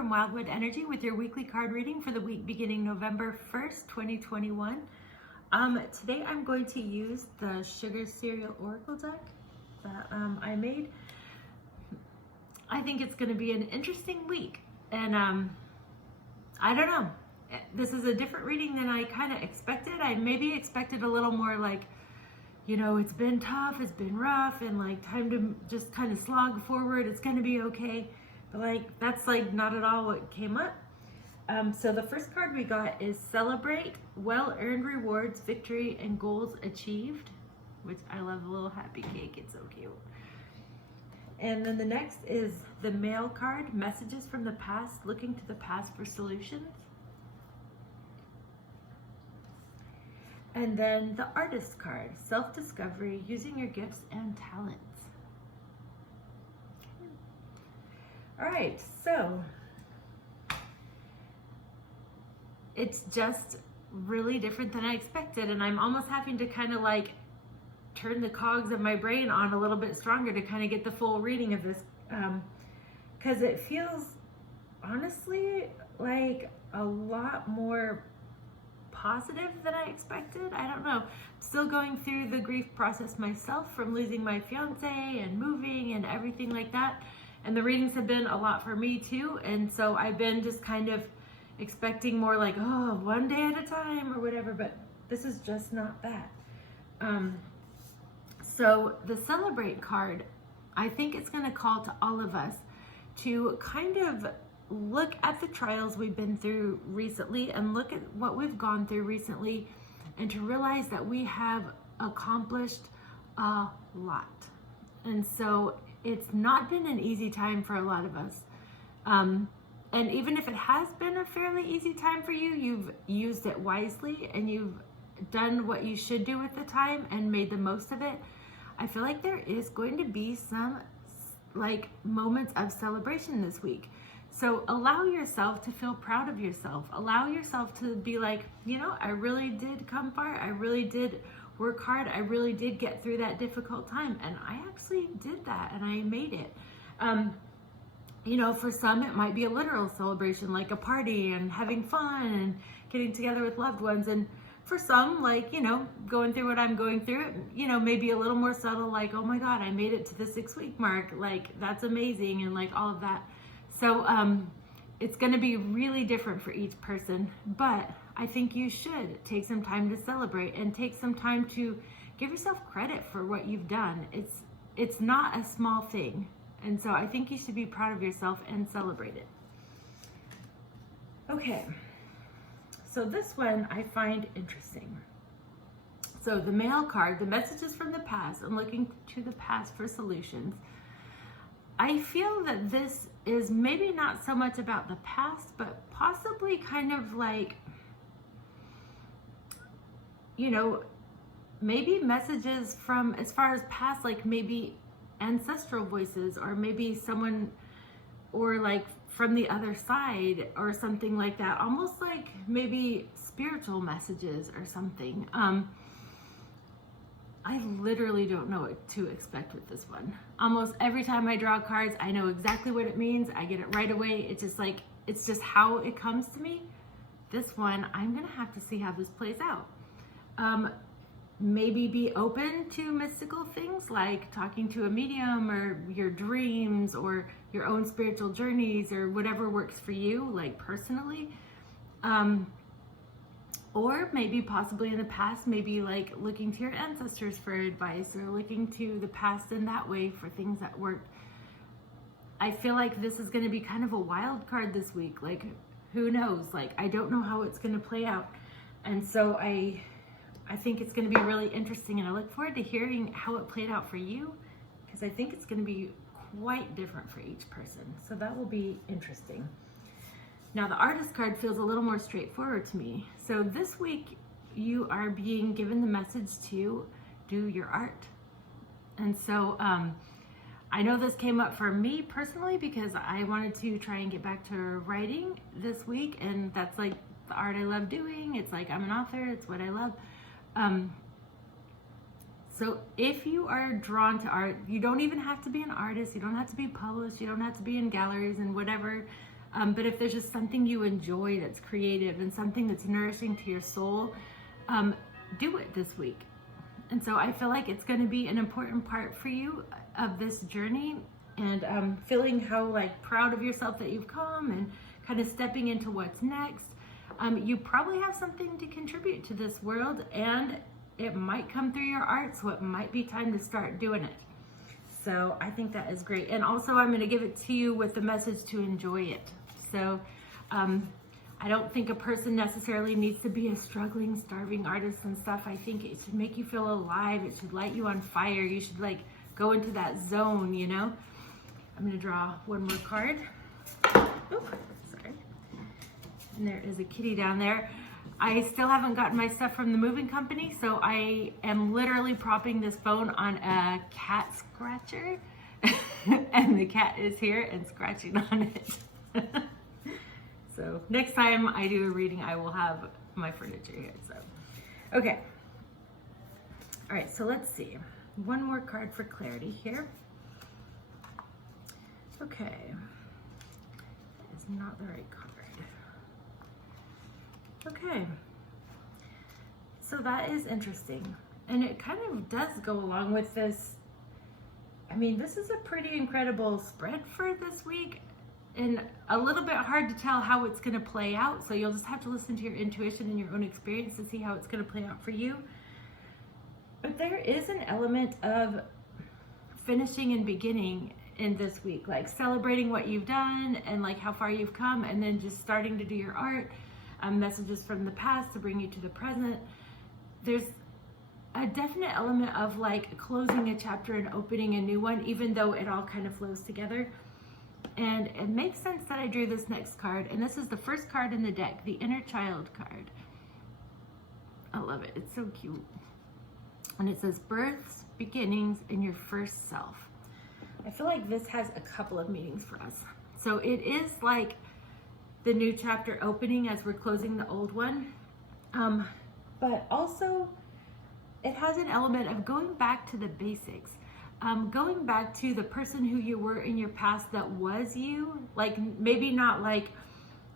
from Wildwood Energy with your weekly card reading for the week beginning November 1st, 2021. Today I'm going to use the Sugar Cereal Oracle deck that I made. I think it's going to be an interesting week, and I don't know. This is a different reading than I kind of expected. I maybe expected a little more like, you know, it's been tough, it's been rough, and like time to just kind of slog forward. It's going to be okay. But like, that's like not at all what came up. So the first card we got is Celebrate, Well-Earned Rewards, Victory, and Goals Achieved, which I love the little happy cake. It's so cute. And then the next is the Mail card, Messages from the Past, Looking to the Past for Solutions. And then the Artist card, Self-Discovery, Using Your Gifts and Talents. All right, so it's just really different than I expected, and I'm almost having to kind of like turn the cogs of my brain on a little bit stronger to kind of get the full reading of this, because it feels honestly like a lot more positive than I expected. I don't know. I'm still going through the grief process myself from losing my fiance and moving and everything like that. And the readings have been a lot for me too. And so I've been just kind of expecting more like, oh, one day at a time or whatever, but this is just not that. So the Celebrate card, I think it's going to call to all of us to kind of look at the trials we've been through recently and look at what we've gone through recently and to realize that we have accomplished a lot. And so it's not been an easy time for a lot of us. And even if it has been a fairly easy time for you, you've used it wisely and you've done what you should do with the time and made the most of it. I feel like there is going to be some like moments of celebration this week. So allow yourself to feel proud of yourself. Allow yourself to be like, you know, I really did come far. I really did work hard. I really did get through that difficult time. And I actually did that and I made it. You know, for some, it might be a literal celebration, like a party and having fun and getting together with loved ones. And for some, like, you know, going through what I'm going through, you know, maybe a little more subtle, like, oh my God, I made it to the 6-week mark. Like, that's amazing. And like all of that. So it's going to be really different for each person, but I think you should take some time to celebrate and take some time to give yourself credit for what you've done. It's not a small thing. And so I think you should be proud of yourself and celebrate it. Okay, so this one I find interesting. So the Mail card, the Messages from the Past and Looking to the Past for Solutions. I feel that this is maybe not so much about the past, but possibly kind of like, you know, maybe messages from as far as past, like maybe ancestral voices or maybe someone or like from the other side or something like that. Almost like maybe spiritual messages or something. I literally don't know what to expect with this one. Almost every time I draw cards, I know exactly what it means. I get it right away. It's just like, it's just how it comes to me. This one, I'm gonna have to see how this plays out. Maybe be open to mystical things like talking to a medium or your dreams or your own spiritual journeys or whatever works for you, like personally. Or maybe possibly in the past, maybe like looking to your ancestors for advice or looking to the past in that way for things that worked. I feel like this is going to be kind of a wild card this week. Like, who knows? Like, I don't know how it's going to play out. And so I think it's going to be really interesting, and I look forward to hearing how it played out for you, because I think it's going to be quite different for each person. So that will be interesting. Now, the Artist card feels a little more straightforward to me. So this week, you are being given the message to do your art. And so I know this came up for me personally because I wanted to try and get back to writing this week. And that's like the art I love doing. It's like I'm an author. It's what I love. So if you are drawn to art, you don't even have to be an artist. You don't have to be published. You don't have to be in galleries and whatever. But if there's just something you enjoy that's creative and something that's nourishing to your soul, do it this week. And so I feel like it's going to be an important part for you of this journey, and feeling how like proud of yourself that you've come and kind of stepping into what's next. You probably have something to contribute to this world, and it might come through your art, so it might be time to start doing it. So I think that is great. And also I'm going to give it to you with the message to enjoy it. So I don't think a person necessarily needs to be a struggling, starving artist and stuff. I think it should make you feel alive. It should light you on fire. You should like go into that zone, you know? I'm going to draw one more card. Oh, sorry. And there is a kitty down there. I still haven't gotten my stuff from the moving company, so I am literally propping this phone on a cat scratcher. And the cat is here and scratching on it. So next time I do a reading, I will have my furniture here. So, okay. All right, so let's see. One more card for clarity here. Okay. That is not the right card. Okay. So that is interesting. And it kind of does go along with this. I mean, this is a pretty incredible spread for this week, and a little bit hard to tell how it's going to play out. So you'll just have to listen to your intuition and your own experience to see how it's going to play out for you. But there is an element of finishing and beginning in this week, like celebrating what you've done and like how far you've come, and then just starting to do your art, messages from the past to bring you to the present. There's a definite element of like closing a chapter and opening a new one, even though it all kind of flows together. And it makes sense that I drew this next card, and this is the first card in the deck, the Inner Child card. I love it. It's so cute. And it says births, beginnings, and your first self. I feel like this has a couple of meanings for us. So it is like the new chapter opening as we're closing the old one. But also it has an element of going back to the basics. Going back to the person who you were in your past that was you, like maybe not like,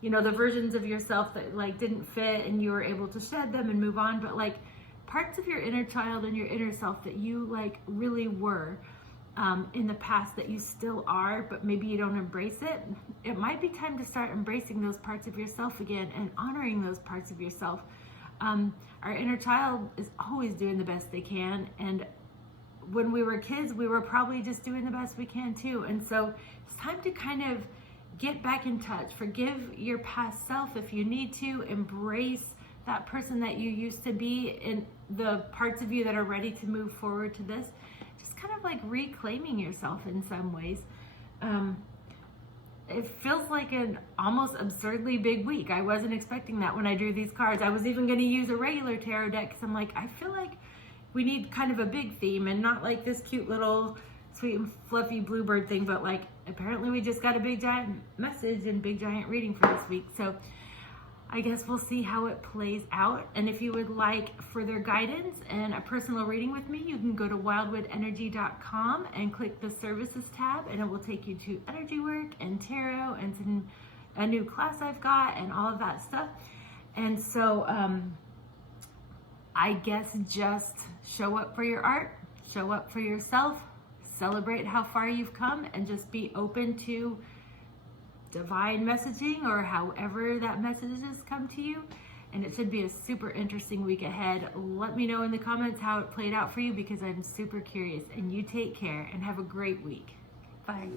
you know, the versions of yourself that like didn't fit and you were able to shed them and move on, but like parts of your inner child and your inner self that you like really were in the past that you still are, but maybe you don't embrace it. It might be time to start embracing those parts of yourself again and honoring those parts of yourself. Our inner child is always doing the best they can, and when we were kids, we were probably just doing the best we can too. And so it's time to kind of get back in touch. Forgive your past self if you need to. Embrace that person that you used to be in the parts of you that are ready to move forward to this. Just kind of like reclaiming yourself in some ways. It feels like an almost absurdly big week. I wasn't expecting that when I drew these cards. I was even going to use a regular tarot deck because I'm like, I feel like we need kind of a big theme and not like this cute little sweet and fluffy bluebird thing, but like apparently we just got a big giant message and big giant reading for this week. So I guess we'll see how it plays out. And if you would like further guidance and a personal reading with me, you can go to wildwoodenergy.com and click the services tab, and it will take you to energy work and tarot and to a new class I've got and all of that stuff. And so I guess just show up for your art, show up for yourself, celebrate how far you've come, and just be open to divine messaging or however that messages come to you. And it should be a super interesting week ahead. Let me know in the comments how it played out for you, because I'm super curious. And you take care and have a great week. Bye.